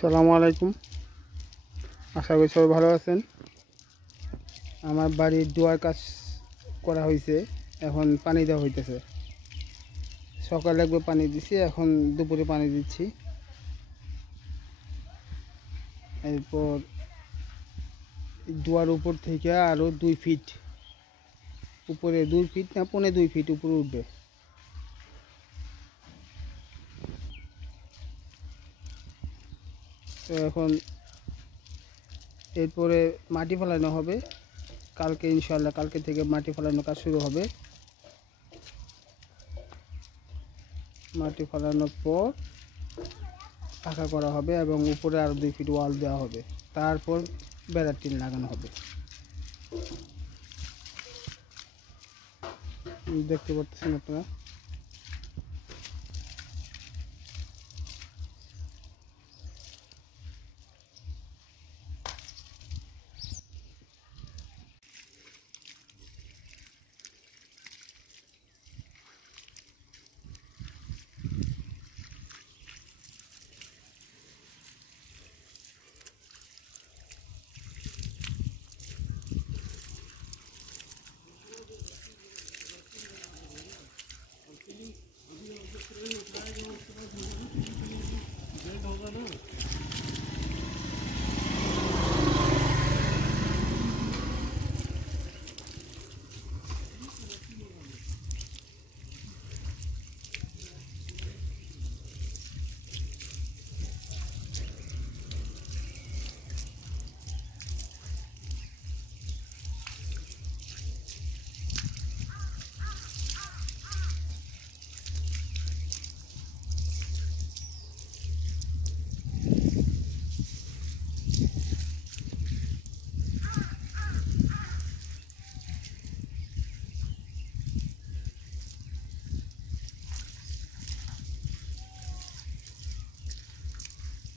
আসসালামু আলাইকুম। আশা করি সবাই ভালো আছেন। আমার বাড়ির দুয়ার কাজ করা হয়েছে, এখন পানি দেওয়া হইতেছে। সকালে একবার পানি দিছি, এখন দুপুরে পানি দিচ্ছি। এরপর দুয়ার উপর থেকে আরও 2 ফিট উপরে, 2 ফিট না 2.25 ফিট উপরে উঠবে। তো এখন এরপরে মাটি ফেলানো হবে। কালকে ইনশাআল্লাহ কালকে থেকে মাটি ফেলানোর কাজ শুরু হবে। মাটি ফেলানোর পর পাকা করা হবে এবং উপরে আরও 2 ফিট ওয়াল দেওয়া হবে। তারপর বেড়ার টিন লাগানো হবে। দেখতে পাচ্ছেন আপনারা।